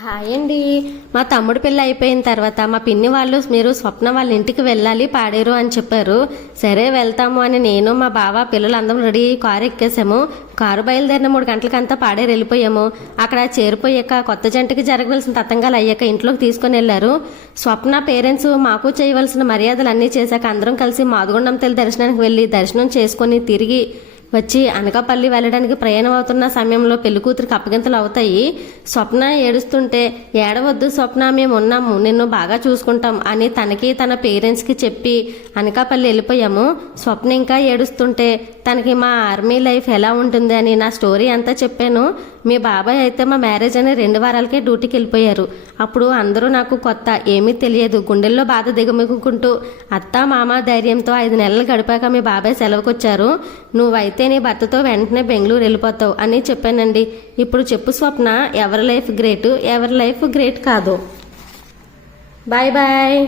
Hi అండి. మా తమ్ముడు పెళ్ళి అయిపోయిన తర్వాత మా పిన్ని వాళ్ళు మీరు స్వప్న వాళ్ళ ఇంటికి వెళ్ళాలి పాడేరు అని చెప్పారు. సరే వెళ్తాము అని నేను మా బావ పిల్లలందరం రెడీ కారు ఎక్కేసాము. కారు బయలుదేరిన 3 గంటలకంతా పాడేరు వెళ్ళిపోయాము. అక్కడ చేరిపోయాక కొత్త జంటకి జరగవలసిన తతంగాలు అయ్యాక ఇంట్లోకి తీసుకుని వెళ్లారు. స్వప్న పేరెంట్స్ మాకు చేయవలసిన మర్యాదలు అన్నీ చేశాక అందరం కలిసి మాదుగుండం తల్లి దర్శనానికి వెళ్ళి దర్శనం చేసుకుని తిరిగి వచ్చి అనకాపల్లి వెళ్ళడానికి ప్రయాణం అవుతున్న సమయంలో పెళ్లికూతురికి అప్పగింతలు అవుతాయి. స్వప్న ఏడుస్తుంటే ఏడవద్దు స్వప్న, మేము ఉన్నాము, నిన్ను బాగా చూసుకుంటాం అని తనకి తన పేరెంట్స్కి చెప్పి అనకాపల్లి వెళ్ళిపోయాము. స్వప్న ఇంకా ఏడుస్తుంటే తనకి మా ఆర్మీ లైఫ్ ఎలా ఉంటుంది అని నా స్టోరీ అంతా చెప్పాను. మీ బాబాయ్ అయితే మా మ్యారేజ్ అని 2 వారాలకే డ్యూటీకి వెళ్ళిపోయారు. అప్పుడు అందరూ నాకు కొత్త, ఏమీ తెలియదు, గుండెల్లో బాధ దిగమిగుకుంటూ అత్త మామ ధైర్యంతో 5 నెలలు గడిపాక మీ బాబాయ్ సెలవుకొచ్చారు. నువ్వైతే నీ భర్తతో వెంటనే బెంగళూరు వెళ్ళిపోతావు అని చెప్పానండి. ఇప్పుడు చెప్పు స్వప్న, ఎవరి లైఫ్ గ్రేట్, ఎవరి లైఫ్ గ్రేట్ కాదు. Bye bye.